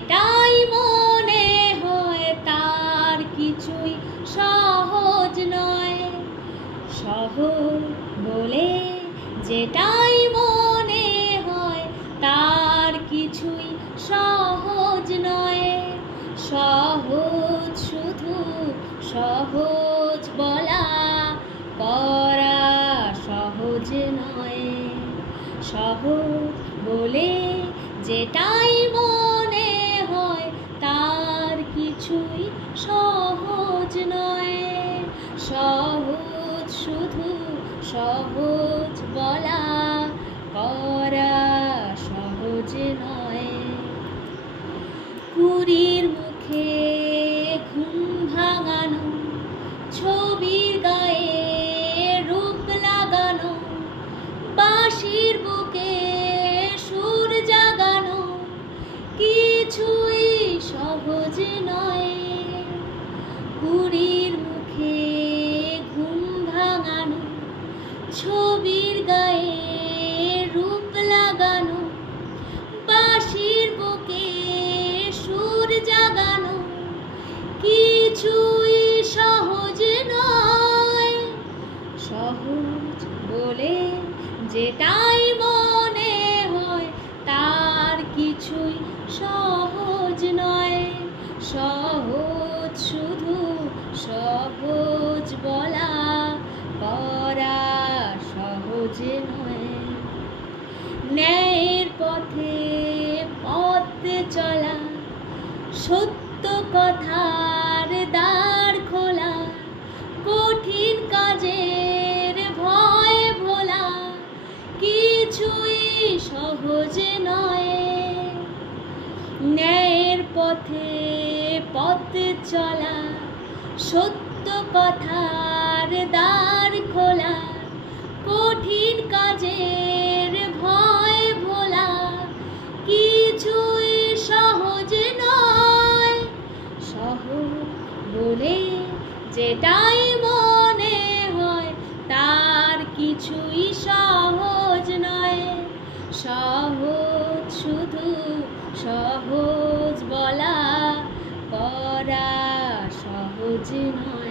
যেটাই মনে হয় তার কিছুই সহজ নয়। সহজ বলে যেটাই মনে হয় তার কিছুই সহজ নয়। সহজ শুধু সহজ বলা, করা সহজ নয়। সহজ বলে যেটাই মনে হয় তার কিছুই সহজ নয়। সহজ শুধু সহজ বলা, করা সহজ নয়। কুড়ির মুখে ঘুম ভাঙানো, ছবির গায়ে রূপ লাগানো, বাঁশির বুকে সুর জাগানো কিছুই সহজ নয়। কুড়ির মুখে ঘুম ভাঙানো, ছবির গায়ে রূপ লাগানো, বাঁশির বুকে সুর জাগানো কিছুই সহজ নয়। সহজ বলে যেটাই মনে হয় তার কিছুই সহজ নয়। সহজ শুধু সহজ বলা, করা সহজ নয়। ন্যায়ের পথে পথ চলা, সত্য কথার দ্বার খোলা, কঠিন কাজের ভয় ভোলা কিছুই সহজ নয়। ন্যায়ের পথে পথ চলা, সত্য কথার দ্বার খোলা, কঠিন কাজের ভয় ভোলা কিছুই সহজ নয়। সহজ বলে যেটাই মনে হয় তার কিছুই সহজ নয়। সহজ শুধু সহজ বলা, করা সহজ নয়।